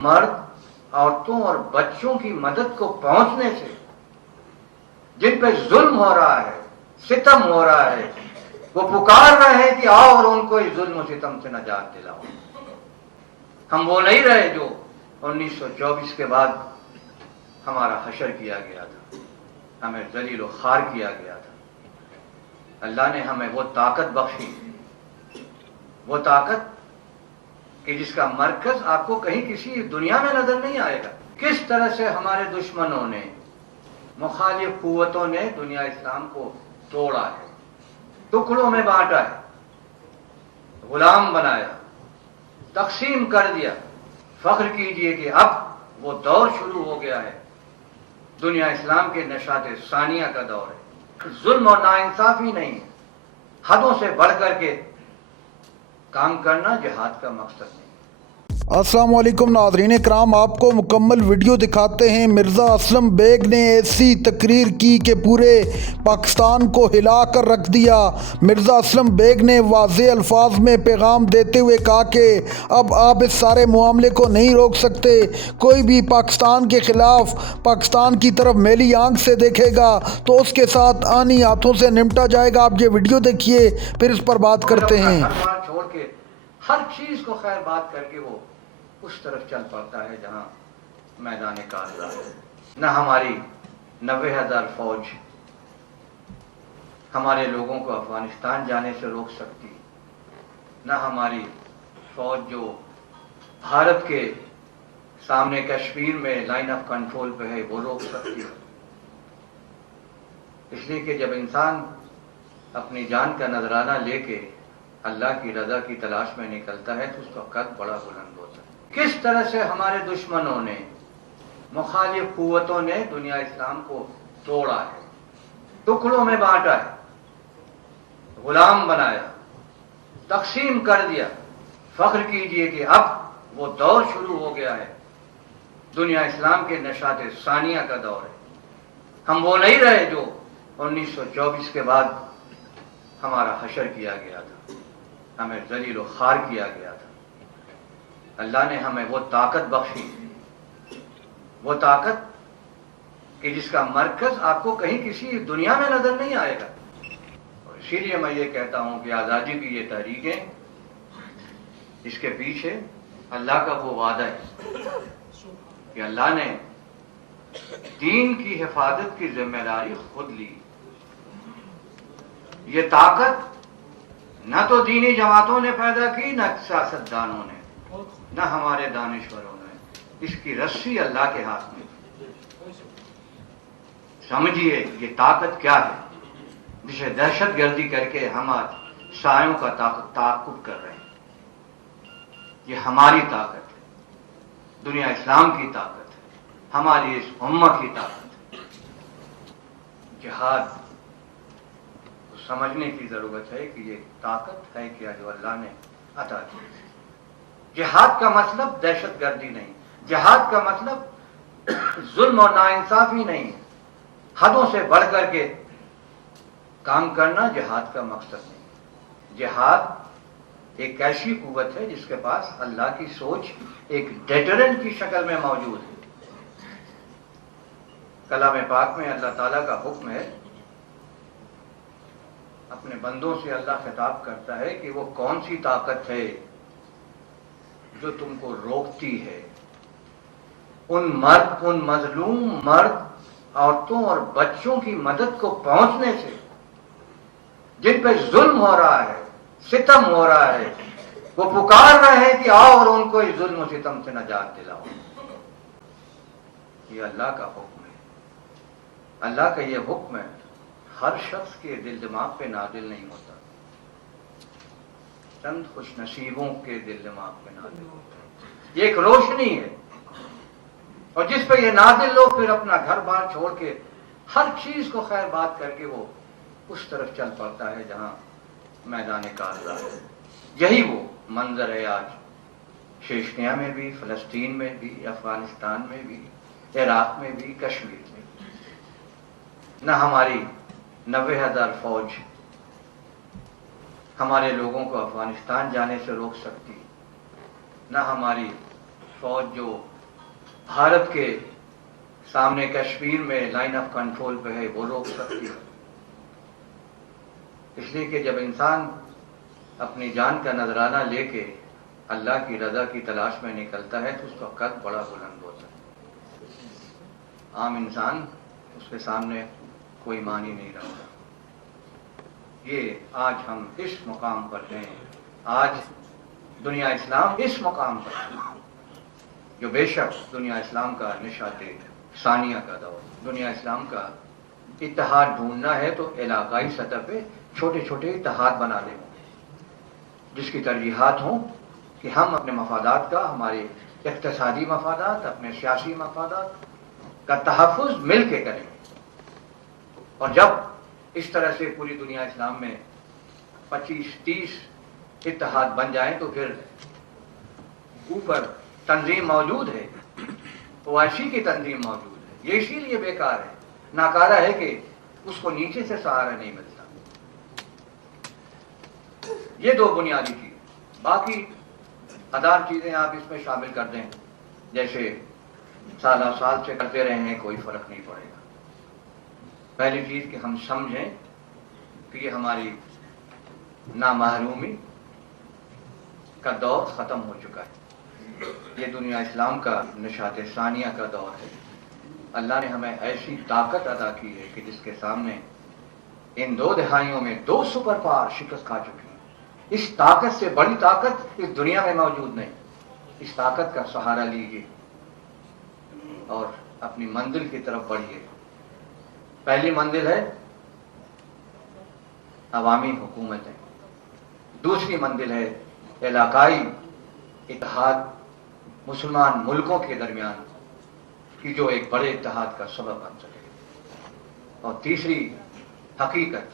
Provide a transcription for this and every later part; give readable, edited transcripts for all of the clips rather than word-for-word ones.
मर्द, औरतों और बच्चों की मदद को पहुंचने से जिन पे जुल्म हो रहा है, सितम हो रहा है, वो पुकार रहे हैं कि आओ और उनको इस जुल्म सितम से नजात दिलाओ। हम वो नहीं रहे जो 1924 के बाद हमारा हशर किया गया था, हमें जलील व खार किया गया था। अल्लाह ने हमें वो ताकत बख्शी, वो ताकत कि जिसका मरकज आपको कहीं किसी दुनिया में नजर नहीं आएगा। किस तरह से हमारे दुश्मनों ने, मुखालिफ कुव्वतों ने दुनिया इस्लाम को तोड़ा है, टुकड़ों में बांटा है, गुलाम बनाया, तकसीम कर दिया। फख्र कीजिए कि अब वो दौर शुरू हो गया है, दुनिया इस्लाम के नशाते सानिया का दौर है। जुल्म और नाइंसाफी नहीं, हदों से बढ़ करके काम करना जिहाद का मकसद नहीं। अस्सलाम वालेकुम नाज़रीन इकराम, आपको मुकम्मल वीडियो दिखाते हैं। मिर्ज़ा असलम बेग ने ऐसी तकरीर की कि पूरे पाकिस्तान को हिला कर रख दिया। मिर्ज़ा असलम बेग ने वाज़ेह अल्फाज में पैगाम देते हुए कहा कि अब आप इस सारे मामले को नहीं रोक सकते। कोई भी पाकिस्तान के ख़िलाफ़ पाकिस्तान की तरफ मैली आंख से देखेगा तो उसके साथ आनी हाथों से निपटा जाएगा। आप ये वीडियो देखिए, फिर इस पर बात करते हैं। छोड़ के हर चीज़ को खैर बात करके वो उस तरफ चल पड़ता है जहां मैदान कारज़ा है। न हमारी 90,000 फौज हमारे लोगों को अफगानिस्तान जाने से रोक सकती, न हमारी फौज जो भारत के सामने कश्मीर में लाइन ऑफ कंट्रोल पे है वो रोक सकती है। इसलिए कि जब इंसान अपनी जान का नजराना लेके अल्लाह की रजा की तलाश में निकलता है तो उसका कद बड़ा बुलंद होता है। किस तरह से हमारे दुश्मनों ने, मुखालिफ कुव्वतों ने दुनिया इस्लाम को तोड़ा है, टुकड़ों में बांटा है, गुलाम बनाया, तकसीम कर दिया। फख्र कीजिए कि अब वो दौर शुरू हो गया है, दुनिया इस्लाम के नशाते सानिया का दौर है। हम वो नहीं रहे जो 1924 के बाद हमारा हशर किया गया था, हमें जलील व खार किया गया था। अल्लाह ने हमें वो ताकत बख्शी, वो ताकत कि जिसका मरकज आपको कहीं किसी दुनिया में नजर नहीं आएगा। और इसीलिए मैं ये कहता हूं कि आज़ादी की ये तहरीकें, इसके पीछे अल्लाह का वो वादा है कि अल्लाह ने दीन की हिफाजत की जिम्मेदारी खुद ली। ये ताकत न तो दीनी जमातों ने पैदा की, न सियासतदानों ने, न हमारे दानिश्वरों ने। इसकी रस्सी अल्लाह के हाथ में। समझिए ये ताकत क्या है जिसे दहशत गर्दी करके हम आज सायों का ताक़ुब कर रहे हैं। ये हमारी ताकत है, दुनिया इस्लाम की ताकत है, हमारी इस उम्मत की ताकत है। जिहाद समझने की जरूरत है कि ये ताकत है क्या जो अल्लाह ने अता की है। जिहाद का मतलब दहशत गर्दी नहीं, जिहाद का मतलब जुल्म और नाइंसाफी नहीं, हदों से बढ़ करके काम करना जिहाद का मकसद नहीं। जिहाद एक ऐसी कुव्वत है जिसके पास अल्लाह की सोच एक डेटरेंट की शक्ल में मौजूद है। कलाम पाक में अल्लाह ताला का हुक्म है, अपने बंदों से अल्लाह खिताब करता है कि वो कौन सी ताकत है जो तुमको रोकती है उन मजलूम मर्द, औरतों और बच्चों की मदद को पहुंचने से जिन पे जुल्म हो रहा है, सितम हो रहा है। वो पुकार रहे हैं कि आओ और उनको इस जुल्म सितम से नजात दिलाओ। ये अल्लाह का हुक्म है। अल्लाह का ये हुक्म है, हर शख्स के दिल दिमाग पे नाजिल नहीं होता, चंद खुश नसीबों के दिल दिमाग पे नाजिल होता है। ये एक रोशनी है और जिस पे ये नाजिल लोग फिर अपना घर बार छोड़ के हर चीज को खैर बात करके वो उस तरफ चल पड़ता है जहां मैदान कारज़ा है। यही वो मंजर है आज शेशनिया में भी, फलस्तीन में भी, अफगानिस्तान में भी, इराक में भी, कश्मीर में भी। न हमारी 90,000 फौज हमारे लोगों को अफगानिस्तान जाने से रोक सकती, न हमारी फौज जो भारत के सामने कश्मीर में लाइन ऑफ कंट्रोल पे है वो रोक सकती है, इसलिए कि जब इंसान अपनी जान का नजराना लेके अल्लाह की रजा की तलाश में निकलता है तो उसका कद बड़ा बुलंद होता है। आम इंसान उसके सामने कोई मानी नहीं रखता। ये आज हम इस मुकाम पर हैं, आज दुनिया इस्लाम इस मुकाम पर है, जो बेशक दुनिया इस्लाम का निशाते सानिया का दौर, दुनिया इस्लाम का इत्तेहाद ढूंढना है तो इलाकाई सतह पे छोटे छोटे इत्तेहाद बना लें, जिसकी तरजीहात हों कि हम अपने मफादात का, हमारे इक्तिसादी मफादात, अपने सियासी मफादात का तहफ़्फ़ुज़ मिल के करें। और जब इस तरह से पूरी दुनिया इस्लाम में 25-30 इत्तेहाद बन जाएं तो फिर ऊपर तंजीम मौजूद है, ओवैसी की तंजीम मौजूद है। ये इसीलिए बेकार है, नाकारा है कि उसको नीचे से सहारा नहीं मिलता। ये दो बुनियादी चीज़, बाकी हजार चीज़ें आप इसमें शामिल कर दें, जैसे साल साल से करते रहे हैं, कोई फर्क नहीं पड़ेगा। पहली चीज़ कि हम समझें कि ये हमारी नामहरूमी का दौर ख़त्म हो चुका है। ये दुनिया इस्लाम का निशात सानिया का दौर है। अल्लाह ने हमें ऐसी ताकत अदा की है कि जिसके सामने इन 2 दहाइयों में 2 सुपर पावर शिकस्त खा चुकी हैं। इस ताकत से बड़ी ताकत इस दुनिया में मौजूद नहीं। इस ताकत का सहारा लीजिए और अपनी मंजिल की तरफ बढ़िए। पहली मंजिल है अवामी हुकूमतें, दूसरी मंजिल है इलाकाई इत्तेहाद मुसलमान मुल्कों के दरमियान कि जो एक बड़े इत्तेहाद का सबब बन सके। और तीसरी हकीकत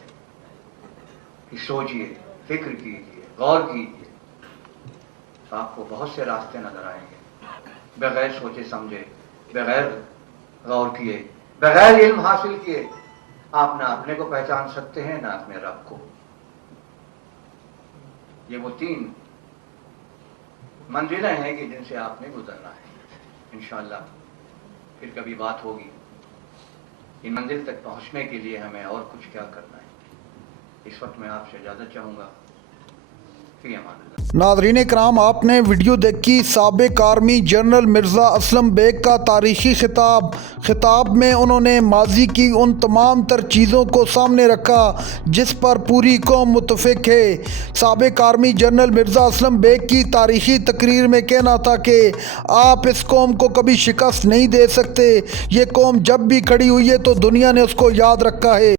कि सोचिए, फिक्र कीजिए, गौर कीजिए, तो आपको बहुत से रास्ते नजर आएंगे। बगैर सोचे समझे, बगैर गौर किए, बगैर इल्म हासिल किए आप ना अपने को पहचान सकते हैं, ना अपने रब को। ये वो 3 मंजिलें हैं कि जिनसे आपने गुजरना है। इंशाअल्लाह फिर कभी बात होगी इन मंजिल तक पहुंचने के लिए हमें और कुछ क्या करना है। इस वक्त मैं आपसे इजाज़त चाहूँगा। नाज़रीन कराम, आपने वीडियो देखी साबिक आर्मी जनरल मिर्ज़ा असलम बेग का तारीख़ी खिताब में उन्होंने माजी की उन तमाम तर चीज़ों को सामने रखा जिस पर पूरी कौम मुत्तफ़िक है। साबिक आर्मी जनरल मिर्ज़ा असलम बेग की तारीख़ी तकरीर में कहना था कि आप इस कौम को कभी शिकस्त नहीं दे सकते। ये कौम जब भी खड़ी हुई है तो दुनिया ने उसको याद रखा है।